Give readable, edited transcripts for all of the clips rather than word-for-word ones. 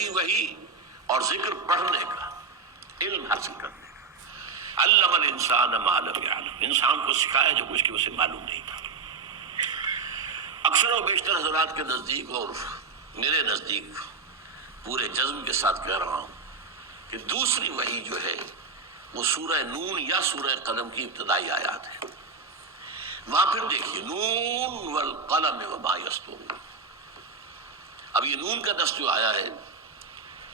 پہلی وحی اور ذکر پڑھنے کا، علم حاصل کرنے کا۔ علم الانسان ما لم يعلم، انسان کو سکھایا جو کچھ کہ اسے معلوم نہیں تھا۔ اکثر و بیشتر حضرات کے نزدیک اور میرے نزدیک پورے جزم کے ساتھ کہہ رہا ہوں کہ دوسری وحی جو ہے وہ سورہ نون یا سورہ قلم کی ابتدائی آیات ہے۔ وہاں پھر دیکھیے نون والقلم وما یسطرون۔ اب یہ نون کا لفظ جو آیا ہے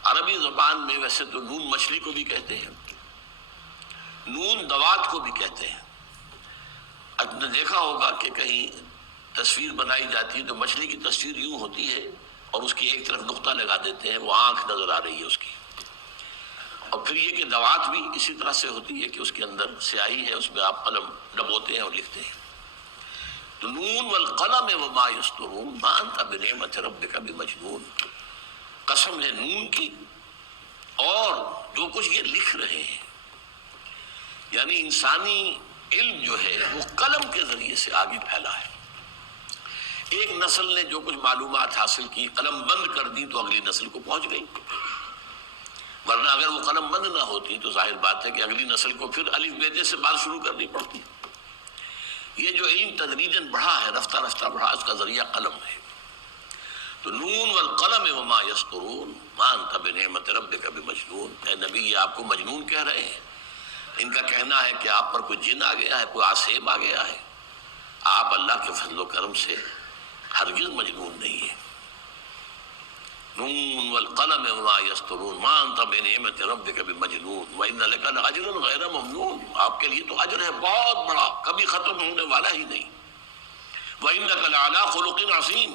عربی زبان میں ویسے تو نون مچھلی کو بھی کہتے ہیں، نون دوات کو بھی کہتے ہیں۔ آپ نے دیکھا ہوگا کہ کہیں تصویر بنائی جاتی ہے تو مچھلی کی تصویر یوں ہوتی ہے اور اس کی ایک طرف نقطہ لگا دیتے ہیں، وہ آنکھ نظر آ رہی ہے اس کی۔ اور پھر یہ کہ دوات بھی اسی طرح سے ہوتی ہے کہ اس کے اندر سیاہی ہے، اس میں آپ قلم ڈبوتے ہیں اور لکھتے ہیں۔ تو نون والقلم وما یسطرون ما انت بنعمت ربک بمجنون، قسم ہے نون کی اور جو کچھ یہ لکھ رہے ہیں، یعنی انسانی علم جو ہے وہ قلم کے ذریعے سے آگے پھیلا ہے۔ ایک نسل نے جو کچھ معلومات حاصل کی قلم بند کر دی تو اگلی نسل کو پہنچ گئی، ورنہ اگر وہ قلم بند نہ ہوتی تو ظاہر بات ہے کہ اگلی نسل کو پھر الف بیتے سے بات شروع کرنی پڑتی۔ یہ جو علم تدریجاً بڑھا ہے، رفتہ رفتہ بڑھا، اس کا ذریعہ قلم ہے۔ تو نون والقلم وما یسطرون ما انت بنعمت ربک بمجنون، اے نبی یہ آپ کو مجنون کہہ رہے ہیں۔ ان کا کہنا ہے کہ آپ پر کوئی جن آ گیا ہے، کوئی عصیب آ گیا ہے۔ آپ اللہ کے فضل و کرم سے ہرگز مجنون نہیں ہے۔ نون والقلم وما یسطرون ما انت بنعمت ربک بمجنون وان لک لاجرا غیر ممنون، آپ کے لیے تو اجر ہے بہت بڑا، کبھی ختم ہونے والا ہی نہیں۔ وانک لعلی خلق عظیم،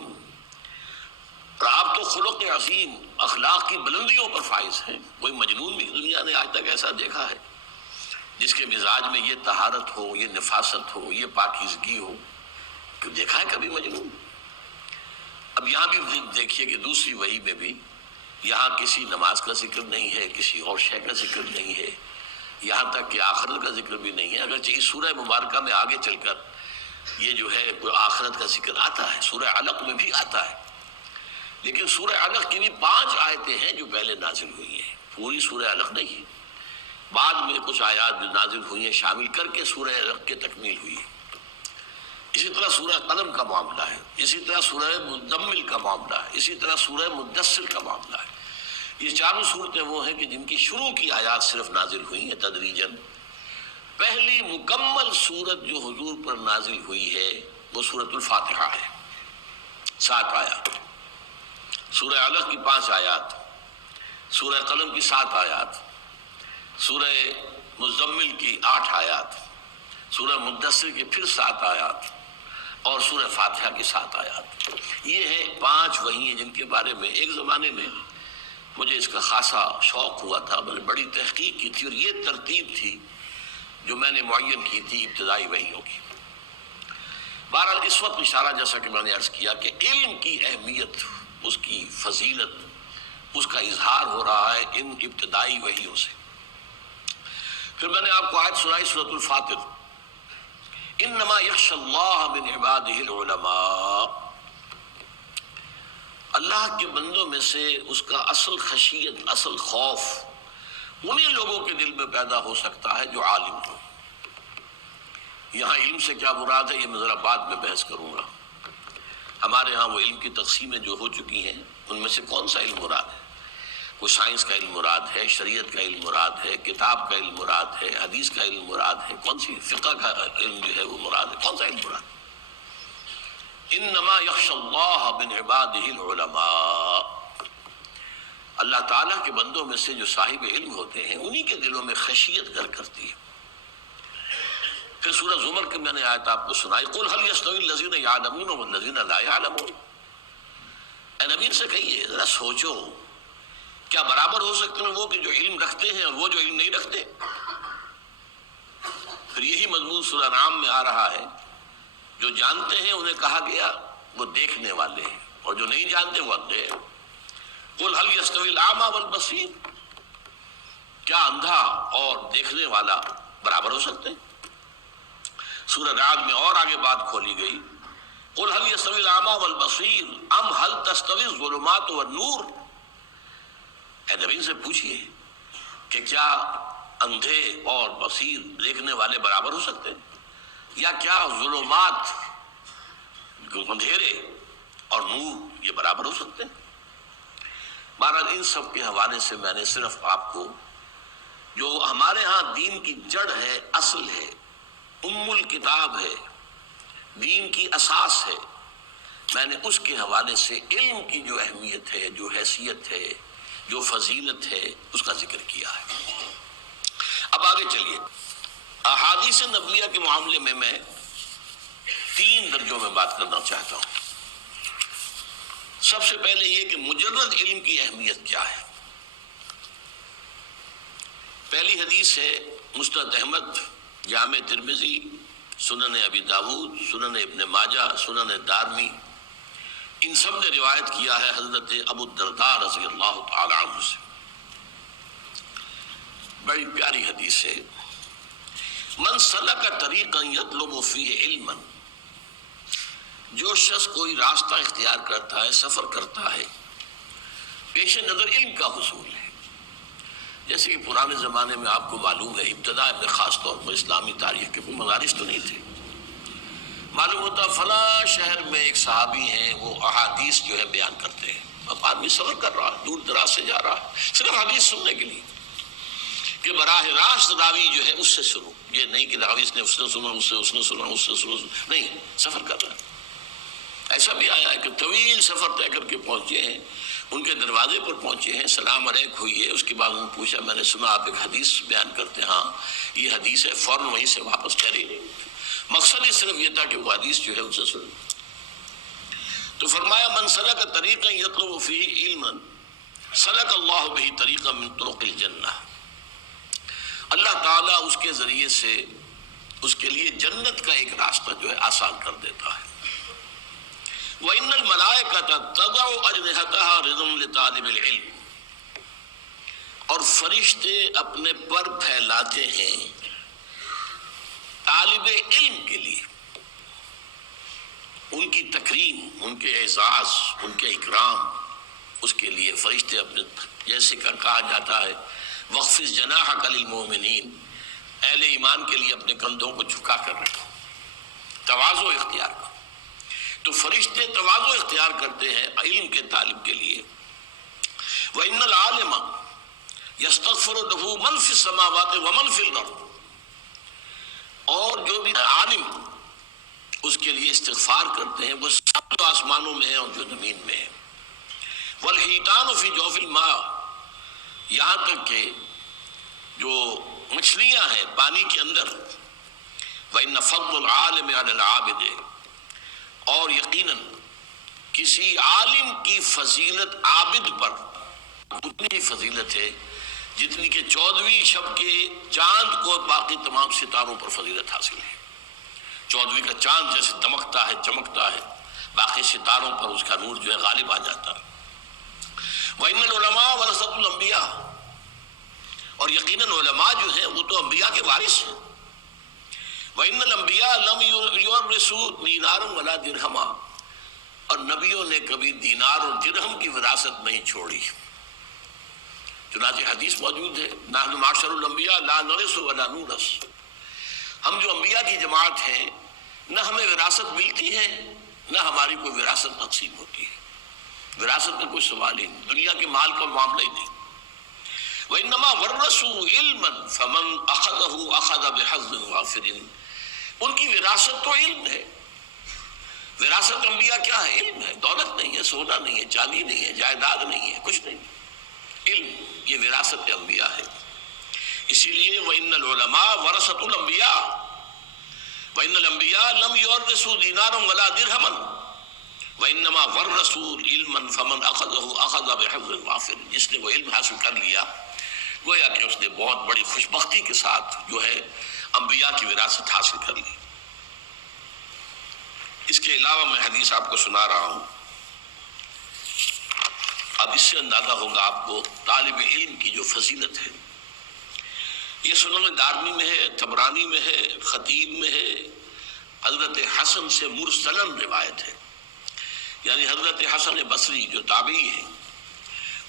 اور آپ تو خلق عظیم، اخلاق کی بلندیوں پر فائز ہیں۔ کوئی مجنون بھی دنیا نے آج تک ایسا دیکھا ہے جس کے مزاج میں یہ طہارت ہو، یہ نفاست ہو، یہ پاکیزگی ہو؟ کہ دیکھا ہے کبھی مجنون؟ اب یہاں بھی دیکھیے کہ دوسری وحی میں بھی یہاں کسی نماز کا ذکر نہیں ہے، کسی اور شے کا ذکر نہیں ہے، یہاں تک کہ آخرت کا ذکر بھی نہیں ہے، اگرچہ اس سورہ مبارکہ میں آگے چل کر یہ جو ہے آخرت کا ذکر آتا ہے، سورہ علق میں بھی آتا ہے، لیکن سورہ علق کی بھی 5 آیتیں ہیں جو پہلے نازل ہوئی ہیں، پوری سورہ علق نہیں، بعد میں کچھ آیات جو نازل ہوئی ہیں شامل کر کے سورہ علق کی تکمیل ہوئی ہے۔ اسی طرح سورہ قلم کا معاملہ ہے، اسی طرح سورہ مزمل کا معاملہ ہے، اسی طرح سورہ مدثر کا معاملہ ہے۔ یہ چاروں صورتیں وہ ہیں کہ جن کی شروع کی آیات صرف نازل ہوئی ہیں تدریجاً۔ پہلی مکمل سورت جو حضور پر نازل ہوئی ہے وہ سورۃ الفاتحہ ہے، 7 آیات۔ سورہ علق کی 5 آیات، سورہ قلم کی 7 آیات، سورہ مزمل کی 8 آیات، سورہ مدثر کی پھر 7 آیات، اور سورہ فاتحہ کی 7 آیات۔ یہ ہیں 5 وحییں جن کے بارے میں ایک زمانے میں مجھے اس کا خاصا شوق ہوا تھا، میں نے بڑی تحقیق کی تھی، اور یہ ترتیب تھی جو میں نے معین کی تھی ابتدائی وحیوں کی۔ بہرحال اس وقت اشارہ جیسا کہ میں نے عرض کیا کہ علم کی اہمیت، اس کی فضیلت، اس کا اظہار ہو رہا ہے ان ابتدائی وحیوں سے۔ پھر میں نے آپ کو آیت سنائی سورۃ الفاتر، انما یخشی اللہ من عبادہ العلماء، اللہ کے بندوں میں سے اس کا اصل خشیت، اصل خوف انہی لوگوں کے دل میں پیدا ہو سکتا ہے جو عالم ہو۔ یہاں علم سے کیا مراد ہے یہ میں ذرا بعد میں بحث کروں گا۔ ہمارے ہاں وہ علم کی تقسیمیں جو ہو چکی ہیں ان میں سے کون سا علم مراد ہے؟ کوئی سائنس کا علم مراد ہے، شریعت کا علم مراد ہے، کتاب کا علم مراد ہے، حدیث کا علم مراد ہے، کون سی فقہ کا علم جو ہے وہ مراد ہے، کون سا علم مراد؟ انما یخشی اللہ من عبادہ العلماء، اللہ تعالیٰ کے بندوں میں سے جو صاحب علم ہوتے ہیں انہی کے دلوں میں خشیت گھر کرتی ہے۔ پھر سورہ زمر کے میں نے آیت آپ کو سنائی، قل هل يستوي الذين يعلمون والذين لا يعلمون، اے نبی سے کہیے ذرا سوچو کیا برابر ہو سکتے ہیں وہ کہ جو علم رکھتے ہیں اور وہ جو علم نہیں رکھتے؟ پھر یہی مضمون سورہ انعام میں آ رہا ہے، جو جانتے ہیں انہیں کہا گیا وہ دیکھنے والے ہیں، اور جو نہیں جانتے وہ اندھے ہیں۔ قل هل يستوي الاعمى والبصير، کیا اندھا اور دیکھنے والا برابر ہو سکتے ہیں؟ سورہ رعد میں اور آگے بات کھولی گئی، قل هل يستوي الاعمى والبصير ام هل تستوي الظلمات والنور، اے نبی سے پوچھئے کہ کیا اندھے اور بصیر دیکھنے والے برابر ہو سکتے ہیں، یا کیا ظلمات اندھیرے اور نور یہ برابر ہو سکتے ہیں؟ بہرحال ان سب کے حوالے سے میں نے صرف آپ کو جو ہمارے ہاں دین کی جڑ ہے، اصل ہے، ام الکتاب ہے، دین کی اساس ہے، میں نے اس کے حوالے سے علم کی جو اہمیت ہے، جو حیثیت ہے، جو فضیلت ہے، اس کا ذکر کیا ہے۔ اب آگے چلیے، احادیث نبویہ کے معاملے میں 3 درجوں میں بات کرنا چاہتا ہوں۔ سب سے پہلے یہ کہ مجرد علم کی اہمیت کیا ہے۔ پہلی حدیث ہے مسند احمد، جامع ترمذی، سنن ابی داود، سنن ابن ماجہ، سنن دارمی، ان سب نے روایت کیا ہے حضرت ابو الدرداء رضی اللہ تعالی عنہ سے۔ بڑی پیاری حدیث ہے، من سلک طریقا یطلب فیہ علما، جو شخص کوئی راستہ اختیار کرتا ہے، سفر کرتا ہے، پیش نظر علم کا حصول ہے۔ جیسے کہ پرانے زمانے میں آپ کو معلوم ہے، ابتداء میں خاص طور پر اسلامی تاریخ کے کوئی مدارس تو نہیں تھے، معلوم ہوتا فلاں شہر میں ایک صحابی ہیں، وہ احادیث جو ہے بیان کرتے ہیں۔ اب آدمی سفر کر رہا ہے، دور دراز سے جا رہا ہے صرف حدیث سننے کے لیے، کہ براہ راست راوی جو ہے اس سے سنو، یہ نہیں کہ راوی نے اس نے سنا، اس نے سنا، اس سے سنا، نہیں، سفر کر رہا ہے۔ ایسا بھی آیا ہے کہ طویل سفر طے کر کے پہنچے ہیں، ان کے دروازے پر پہنچے ہیں، سلام علیک ہوئی ہے، اس کے بعد انہوں نے پوچھا میں نے سنا آپ ایک حدیث بیان کرتے ہیں۔ ہاں یہ حدیث ہے، فوراً وہیں سے واپس ٹھہرے۔ مقصد ہی صرف یہ تھا کہ وہ حدیث جو ہے ان سے سن۔ تو فرمایا من سلک طریقا یطلب فیہ علما سلک اللہ بہ طریقا من طرق الجنہ، اللہ تعالیٰ اس کے ذریعے سے اس کے لیے جنت کا ایک راستہ جو ہے آسان کر دیتا ہے۔ وَإِنَّ الْمَلَائِكَةَ تَضَعُ أَجْنِحَتَهَا رِضًا لِطَالِبِ الْعِلْمِ، اور فرشتے اپنے پر پھیلاتے ہیں طالب علم کے لیے، ان کی تکریم، ان کے اعزاز، ان کے اکرام، اس کے لیے فرشتے اپنے، جیسے کہ کہا جاتا ہے وَخْفِضْ جَنَاحَكَ لِلْمُؤْمِنِينَ، اہل ایمان کے لیے اپنے کندھوں کو جھکا کر رکھو، تواضع اختیار کرو۔ تو فرشتے تواضع اختیار کرتے ہیں علم کے طالب کے لیے۔ وَإِنَّ الْعَالِمَ يَسْتَغْفِرُ لَهُ مَنْ فِي السَّمَاوَاتِ وَمَنْ فِي الْأَرْضِ، اور جو بھی عالم اس کے لیے استغفار کرتے ہیں، وہ سب جو آسمانوں میں ہیں اور جو زمین میں ہیں۔ وَالْحِيتَانُ فِي جَوْفِ الْمَاءِ، یہاں تک کہ جو مچھلیاں ہیں پانی کے اندر۔ وَإِنَّ فَضْلَ الْعَالِمِ عَلَى الْعَابِدِ، اور یقیناً کسی عالم کی فضیلت عابد پر اتنی فضیلت ہے جتنی کہ 14ویں شب کے چاند کو باقی تمام ستاروں پر فضیلت حاصل ہے۔ 14ویں کا چاند جیسے دمکتا ہے، چمکتا ہے، باقی ستاروں پر اس کا نور جو ہے غالب آ جاتا ہے۔ وَإِنَّ الْعُلَمَاءَ وَرَثَةُ الْأَنبِيَاءِ، اور یقیناً علماء جو ہیں وہ تو انبیاء کے وارث ہیں۔ وَإِنَّ الْأَنبِيَاءَ لَمْ يُوَرِّثُوا دِينَارًا وَلَا دِرْهَمًا، اور نبیوں نے کبھی دینار اور درہم کی وراثت نہیں چھوڑی۔ چنانچہ حدیث موجود ہے نحن معشر الانبیاء لا نرث ولا نورث، ہم جو انبیاء کی جماعت ہیں نہ ہمیں وراثت ملتی ہے نہ ہماری کوئی وراثت تقسیم ہوتی ہے، وراثت کا کوئی سوال ہی نہیں، دنیا کے مال کا معاملہ ہی نہیں۔ وَإِنَّمَا وَرَّثُوا عِلْمًا فَمَنْ أَخَذَهُ أَخَذَ بِحَظٍّ وَافِرٍ، ان کی وراثت تو علم ہے۔ وراثت انبیاء کیا ہے؟ علم ہے، دولت نہیں ہے، سونا نہیں ہے، چاندی نہیں ہے، جائیداد نہیں ہے، کچھ نہیں، علم، یہ وراثت انبیاء ہے۔ اسی لیے وَإِنَّ الْعُلَمَاءَ وَرَثَةُ الْأَنبِيَاءِ وَإِنَّ الْأَنبِيَاءَ لَمْ يُوَرِّثُوا دِينَارًا وَلَا دِرْهَمًا وَإِنَّمَا وَرَّثُوا عِلْمًا فَمَنْ أَخَذَهُ أَخَذَ بِحَظٍّ وَافِرٍ، جس نے وہ علم حاصل کر لیا گویا کہ اس نے بہت بڑی خوشبختی کے ساتھ جو ہے انبیاء کی وراثت حاصل کر لی۔ اس کے علاوہ میں حدیث آپ کو سنا رہا ہوں، اب اس سے اندازہ ہوگا آپ کو طالب علم کی جو فضیلت ہے۔ یہ سنن دارمی میں ہے، طبرانی میں ہے، خطیب میں ہے، حضرت حسن سے مرسلن روایت ہے، یعنی حضرت حسن بصری جو تابعی ہیں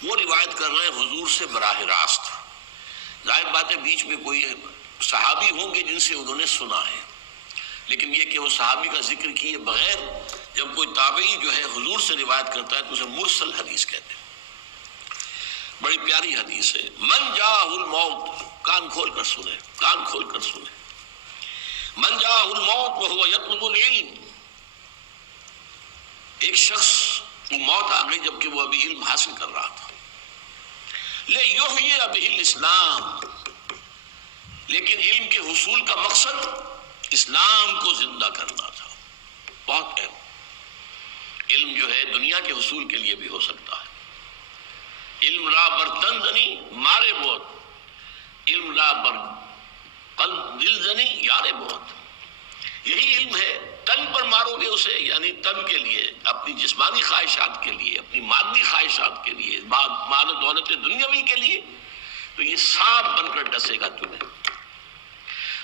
وہ روایت کر رہے ہیں حضور سے براہ راست. ظاہر بات ہے بیچ میں کوئی صحابی ہوں گے جن سے انہوں نے سنا ہے، لیکن یہ کہ وہ صحابی کا ذکر کیے بغیر جب کوئی تابعی جو ہے حضور سے روایت کرتا ہے تو اسے مرسل حدیث کہتے ہیں. بڑی پیاری حدیث ہے. من جاءہ الموت، کان کھول کر سنیں، کان کھول کر سنیں. من جاءہ الموت وہو یطلب العلم، ایک شخص کو موت آ گئی جبکہ وہ ابھی علم حاصل کر رہا تھا. لِیُحْیِیَ بِهِ الْإِسْلَامَ، لیکن علم کے حصول کا مقصد اسلام کو زندہ کرنا تھا. بہت اہم. علم جو ہے دنیا کے حصول کے لیے بھی ہو سکتا ہے. علم را برتن زنی مارے بہت، علم را بر قلب دل زنی یارے بہت. یہی علم ہے. تن پر مارو گے اسے، یعنی تن کے لیے، اپنی جسمانی خواہشات کے لیے، اپنی مادی خواہشات کے لیے، مال و دولت دنیاوی کے لیے، تو یہ سانپ بن کر ڈسے گا تمہیں.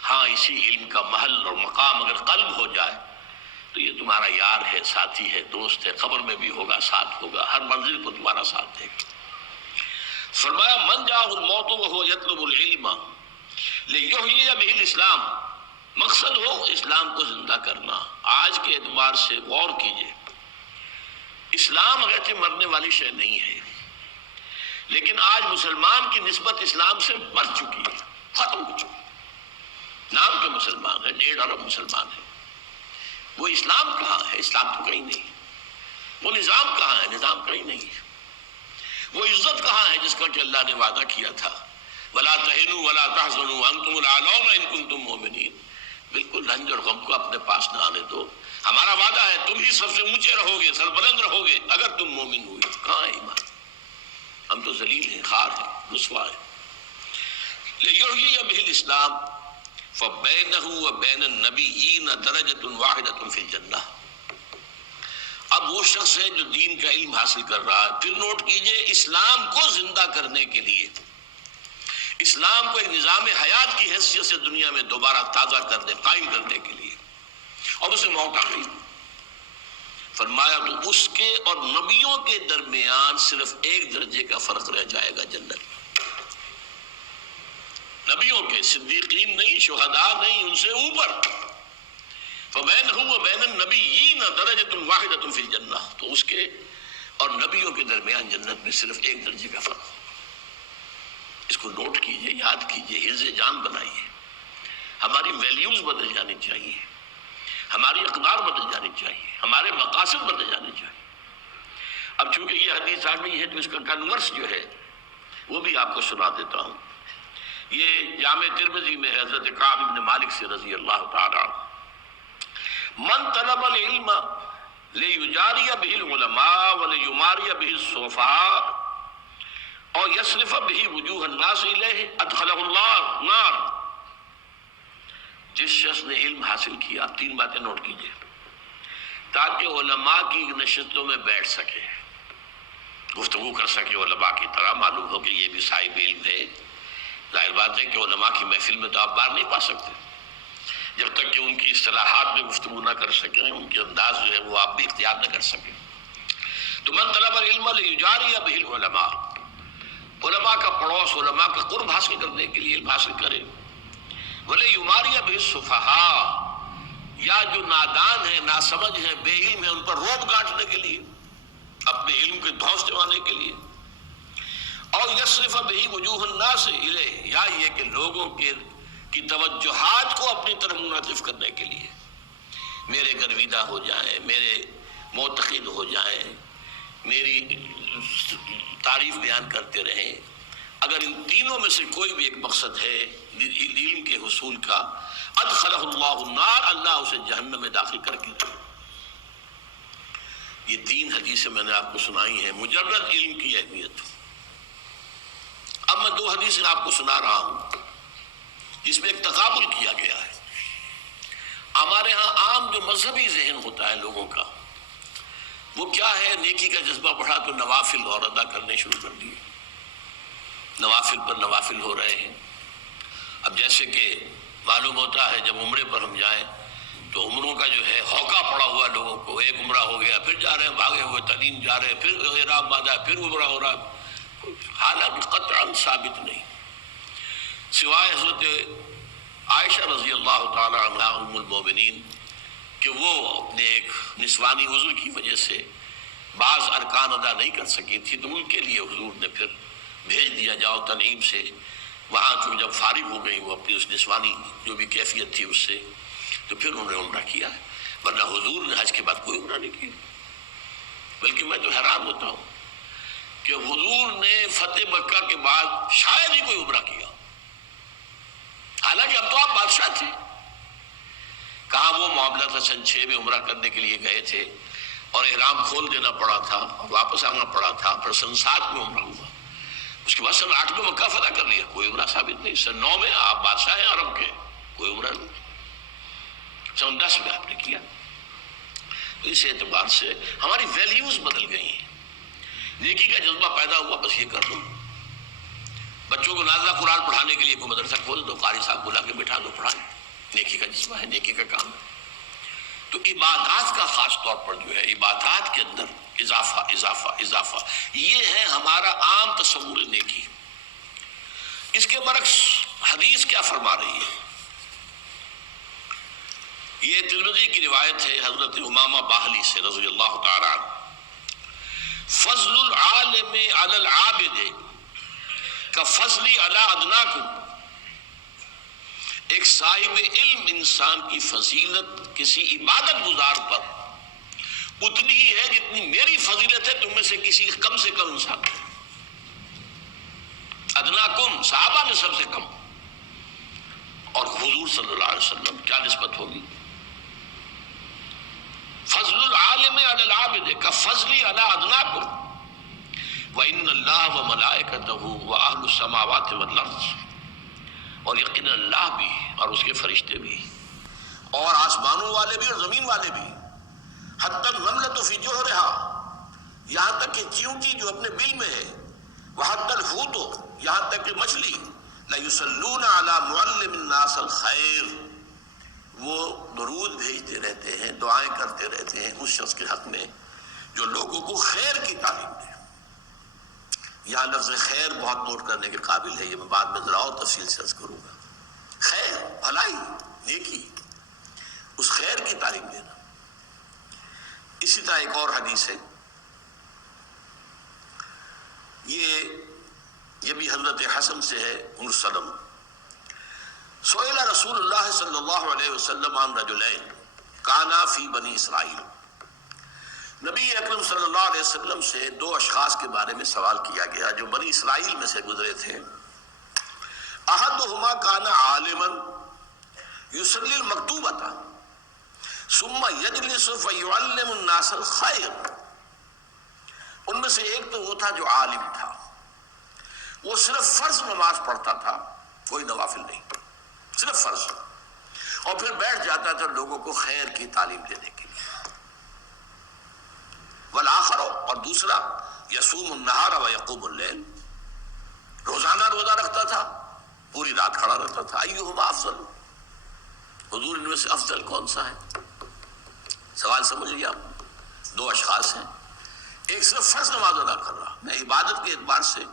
ہاں اسی علم کا محل اور مقام اگر قلب ہو جائے تو یہ تمہارا یار ہے، ساتھی ہے، دوست ہے، قبر میں بھی ہوگا، ساتھ ہوگا، ہر منزل کو تمہارا ساتھ دے گا. فرمایا من جاءہ الموت وہو یطلب العلم لیحیی بہ الاسلام، مقصد ہو اسلام کو زندہ کرنا. آج کے اعتبار سے غور کیجئے، اسلام اگرچہ مرنے والی شے نہیں ہے، لیکن آج مسلمان کی نسبت اسلام سے مر چکی ہے، ختم ہو چکی. نام کے مسلمان ہیں، 1.5 ارب مسلمان ہیں، وہ اسلام کہاں ہے؟ اسلام تو کہیں نہیں. وہ نظام کہاں ہے؟ نظام کہیں نہیں ہے. وہ عزت کہاں ہے جس کا کہ اللہ نے وعدہ کیا تھا وَلَا تَهِنُوا وَلَا تَحْزَنُوا وَأَنْتُمُ الْأَعْلَوْنَ إِن كُنتُم مُؤْمِنِينَ. بالکل رنج اور غم کو اپنے پاس نہ آنے دو. ہمارا وعدہ ہے تم ہی سب سے اونچے رہو گے، سربلند رہو گے اگر تم مومن ہوئے. کہاں ہے ایمان؟ ہم تو ذلیل ہیں، خار ہیں، رسوا ہیں. لِيُحْیِیَ بِهِ الْإِسْلَامَ فَبَيْنَهُ وَبَيْنَ النَّبِيِّینَ دَرَجَةٌ وَاحِدَةٌ فِی الْجَنَّةِ. اب وہ شخص ہے جو دین کا علم حاصل کر رہا ہے. پھر نوٹ کیجئے، اسلام کو زندہ کرنے کے لیے، اسلام کو ایک نظام حیات کی حیثیت سے دنیا میں دوبارہ تازہ کرنے، قائم کرنے کے لیے، اور اسے موت آ گئی. فرمایا تو اس کے اور نبیوں کے درمیان صرف ایک درجے کا فرق رہ جائے گا جنت میں. نبیوں کے، صدیقین نہیں، شہداء نہیں، ان سے اوپر. فَبَيْنَهُ وَبَيْنَ النَّبِيِّینَ دَرَجَةٌ وَاحِدَةٌ فِی الْجَنَّةِ. تو اس کے اور نبیوں کے درمیان جنت میں صرف ایک درجے کا فرق. اس کو نوٹ کیجئے، یاد کیجئے، حفظ جان بنائیے. ہماری ویلیوز بدل جانی چاہیے، ہماری اقدار بدل جانی چاہیے، ہمارے مقاصد بدل جانے چاہیے. اب چونکہ یہ حدیث آ گئی ہے تو اس کا کنورس جو ہے وہ بھی آپ کو سنا دیتا ہوں. یہ جامع ترمذی میں ہے، حضرت کعب بن مالک سے رضی اللہ تعالی عنہ. من طلب العلم لیجاری بہ العلماء ولیماری بہ السفہاء اور یصرف بہ وجوہ الناس الیہ ادخلہ اللہ نار. جس شخص نے علم حاصل کیا، 3 باتیں نوٹ کیجئے، تاکہ علماء کی نشستوں میں بیٹھ سکے، گفتگو کر سکے علماء کی طرح، معلوم ہو کہ یہ بھی صاحب علم ہے. ظاہر بات ہے کہ علماء کی محفل میں تو آپ بار نہیں پا سکتے جب تک کہ ان کی اصطلاحات میں گفتگو نہ کر سکیں، ان کے انداز جو ہے وہ آپ بھی اختیار نہ کر سکیں. تو من طلب العلم لیجاری بہ العلماء، علماء کا پڑوس، علماء کا قرب حاصل کرنے کے لیے علم حاصل کرے. ولیماری بہ السفہاء، یا جو نادان ہیں، ناسمجھ ہیں، بے علم ہیں، ان پر روب گانٹنے کے لیے، اپنے علم کے دھوس جمانے کے لیے. اور یصرف بہ وجوہ الناس الیہ، یا یہ کہ لوگوں کی توجہات کو اپنی طرف منعطف کرنے کے لیے، میرے گرویدہ ہو جائیں، میرے معتقد ہو جائیں، میری تعریف بیان کرتے رہیں. اگر ان تینوں میں سے کوئی بھی ایک مقصد ہے علم کے حصول کا، ادخلہ اللہ النار، اللہ اسے جہنم میں داخل کر کے رہے. یہ 3 حدیثیں میں نے آپ کو سنائی ہیں، مجرد علم کی اہمیت. اب میں 2 حدیثیں آپ کو سنا رہا ہوں جس میں ایک تقابل کیا گیا ہے. ہمارے ہاں عام جو مذہبی ذہن ہوتا ہے لوگوں کا، وہ کیا ہے، نیکی کا جذبہ بڑھا تو نوافل اور ادا کرنے شروع کر دیے، نوافل پر نوافل ہو رہے ہیں. اب جیسے کہ معلوم ہوتا ہے جب عمرے پر ہم جائیں تو عمروں کا جو ہے ہوکا پڑا ہوا لوگوں کو، ایک عمرہ ہو گیا، پھر جا رہے ہیں بھاگے ہوئے، تعلیم جا رہے ہیں، پھر احرام باندھا، پھر عمرہ ہو رہا. کہ قطعاً ثابت نہیں، سوائے حضرت عائشہ رضی اللہ تعالی عنہ ام المومنین کہ وہ اپنے ایک نسوانی عذر کی وجہ سے بعض ارکان ادا نہیں کر سکی تھی، تو ان کے لیے حضور نے پھر بھیج دیا جاؤ تنعیم سے، وہاں چونکہ جب فارغ ہو گئی وہ اپنی اس نسوانی جو بھی کیفیت تھی اس سے، تو پھر انہوں نے عمرہ کیا ہے، ورنہ حضور نے حج کے بعد کوئی عمرہ نہیں کیا۔ بلکہ میں تو حیران ہوتا ہوں کہ حضور نے فتح مکہ کے بعد شاید ہی کوئی عمرہ کیا، حالانکہ اب تو آپ بادشاہ تھے۔ کہاں وہ معاملہ تھا سن 6 میں عمرہ کرنے کے لیے گئے تھے اور احرام کھول دینا پڑا تھا اور واپس آنا پڑا تھا، پھر سن 7 میں عمرہ ہوا، اس کے بعد سن 8 میں مکہ فتح کر لیا، کوئی عمرہ ثابت نہیں۔ سن 9 میں آپ بادشاہ ہیں عرب کے، کوئی عمرہ نہیں۔ سن 10 میں آپ نے کیا۔ تو اس اعتبار سے ہماری ویلیوز بدل گئی ہیں، نیکی کا جذبہ پیدا ہوا، بس یہ کر دو۔ بچوں کو نازلہ قرآن پڑھانے کے لیے کوئی مدرسہ کھول دو، قاری صاحب بلا کے بٹھا دو، پڑھائیں، نیکی کا جذبہ ہے، نیکی کا کام ہے۔ تو عبادات کا خاص طور پر جو ہے عبادات کے اندر اضافہ اضافہ اضافہ، یہ ہے ہمارا عام تصور نیکی۔ اس کے برعکس حدیث کیا فرما رہی ہے؟ یہ ترمذی کی روایت ہے حضرت امامہ باہلی سے رضی اللہ تعالی عنہ، فضل العالم علی العابد کفضلی علی ادناکم، ایک صاحب علم انسان کی فضیلت کسی عبادت گزار پر اتنی ہی ہے جتنی میری فضیلت ہے تم میں سے کسی کم انسان۔ ادناکم صحابہ میں سب سے کم، اور حضور صلی اللہ علیہ وسلم کیا نسبت ہوگی؟ فضل العالم علی العابد کفضلی علی ادناکم وَإِنَّ اللَّهَ وَمَلَائِكَتَهُ وَأَهْلُ السَّمَاوَاتِ وَالْأَرْضِ، اور یقین اللہ بھی اور اس کے فرشتے بھی اور آسمانوں والے بھی اور زمین والے بھی، حتی النملۃ فی جوہرہا، یہاں تک کہ چیونٹی جو اپنے بل میں ہے، وحتی الحوت، یہاں تک کہ مچھلی، لَيُصَلُّونَ عَلَى مُعَلِّمِ النَّاسِ الْخَيْرِ، وہ درود بھیجتے رہتے ہیں، دعائیں کرتے رہتے ہیں اس شخص کے حق میں جو لوگوں کو خیر کی تعلیم دے۔ یہاں لفظ خیر بہت نوٹ کرنے کے قابل ہے، یہ میں بعد میں ذرا اور تفصیل سے عرض کروں گا۔ خیر، بھلائی، نیکی، اس خیر کی تعلیم دینا۔ اسی طرح ایک اور حدیث ہے، یہ بھی حضرت حسن سے ہے مرسلم، سئل رسول اللہ صلی اللہ علیہ وسلم عن رجلین کانا فی بنی اسرائیل، نبی اکرم صلی اللہ علیہ وسلم سے 2 اشخاص کے بارے میں سوال کیا گیا جو بنی اسرائیل میں سے گزرے تھے۔ احدہما کان عالما یصلی المکتوبۃ ثم یجلس فیعلم الناس الخیر، ان میں سے ایک تو وہ تھا جو عالم تھا، وہ صرف فرض نماز پڑھتا تھا، کوئی نوافل نہیں، صرف فرض، اور پھر بیٹھ جاتا تھا لوگوں کو خیر کی تعلیم دینے کے لیے۔ والآخر، اور دوسرا، یصوم النہار ویقوم اللیل، روزانہ روزہ رکھتا تھا، پوری رات کھڑا رہتا تھا۔ ایہما افضل، حضور ان میں سے افضل کون سا ہے؟ سوال سمجھ لیا آپ؟ 2 اشخاص ہیں، ایک صرف فرض نماز ادا کر رہا، میں عبادت کے اعتبار سے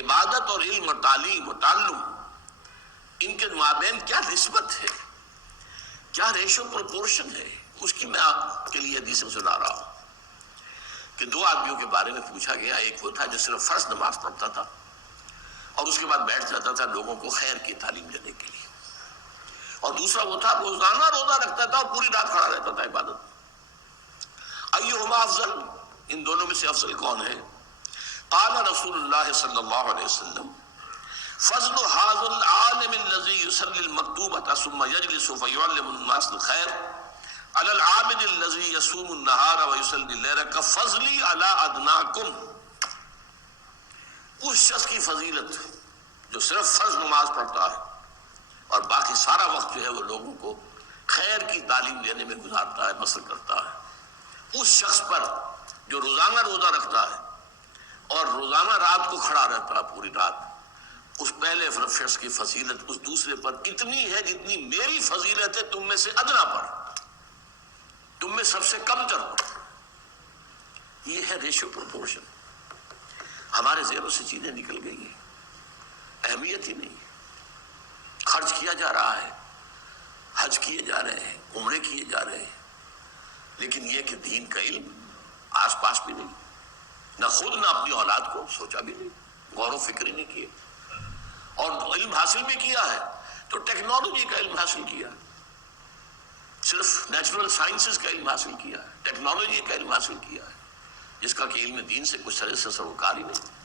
عبادت اور علم اور تعلیم اور تعلم، ان کے مابین کیا نسبت ہے، کیا ریشو پروپورشن ہے، اس کی میں آپ کے لیے حدیث سنا رہا ہوں کہ 2 آدمیوں کے بارے میں پوچھا گیا، ایک وہ تھا جو صرف فرض نماز پڑھتا تھا اور اس کے بعد بیٹھ جاتا تھا لوگوں کو خیر کی تعلیم دینے کے لیے، اور دوسرا وہ تھا روزانہ روزہ رکھتا تھا اور پوری رات کھڑا رہتا تھا عبادت۔ ایہما افضل، ان دونوں میں سے افضل کون ہے؟ قال رسول اللہ صلی اللہ علیہ وسلم فضل هذا العالم الذي يصلي المكتوبة ثم يجلس فيعلم الناس الخير على العابد الذي يصوم النهار ويصلي الليل كفضلي على أدناكم، اس شخص کی فضیلت جو صرف فرض نماز پڑھتا ہے اور باقی سارا وقت جو ہے وہ لوگوں کو خیر کی تعلیم دینے میں گزارتا ہے، بسر کرتا ہے، اس شخص پر جو روزانہ روزہ رکھتا ہے اور روزانہ رات کو کھڑا رہتا ہے پوری رات، اس پہلے شخص کی فضیلت اس دوسرے پر اتنی ہے جتنی میری فضیلت ہے تم میں سے ادنا پر، تم میں سب سے کم تر پر۔ یہ ہے ریشو پروپورشن۔ ہمارے ذہنوں سے چیزیں نکل گئی ہیں۔ نیت ہی نہیں. خرچ کیا جا رہا ہے، حج کیے جا رہے ہیں، عمرے کیے جا رہے ہیں، لیکن یہ کہ دین کا علم آس پاس بھی نہیں، نہ خود نہ اپنی اولاد کو سوچا بھی نہیں، غور و فکر ہی نہیں کیے. اور علم حاصل بھی کیا ہے تو ٹیکنالوجی کا علم حاصل کیا، صرف نیچرل سائنسز کا علم حاصل کیا ہے، ٹیکنالوجی کا علم حاصل کیا ہے، جس کا کہ علم دین سے کچھ سرے سے سروکار ہی نہیں.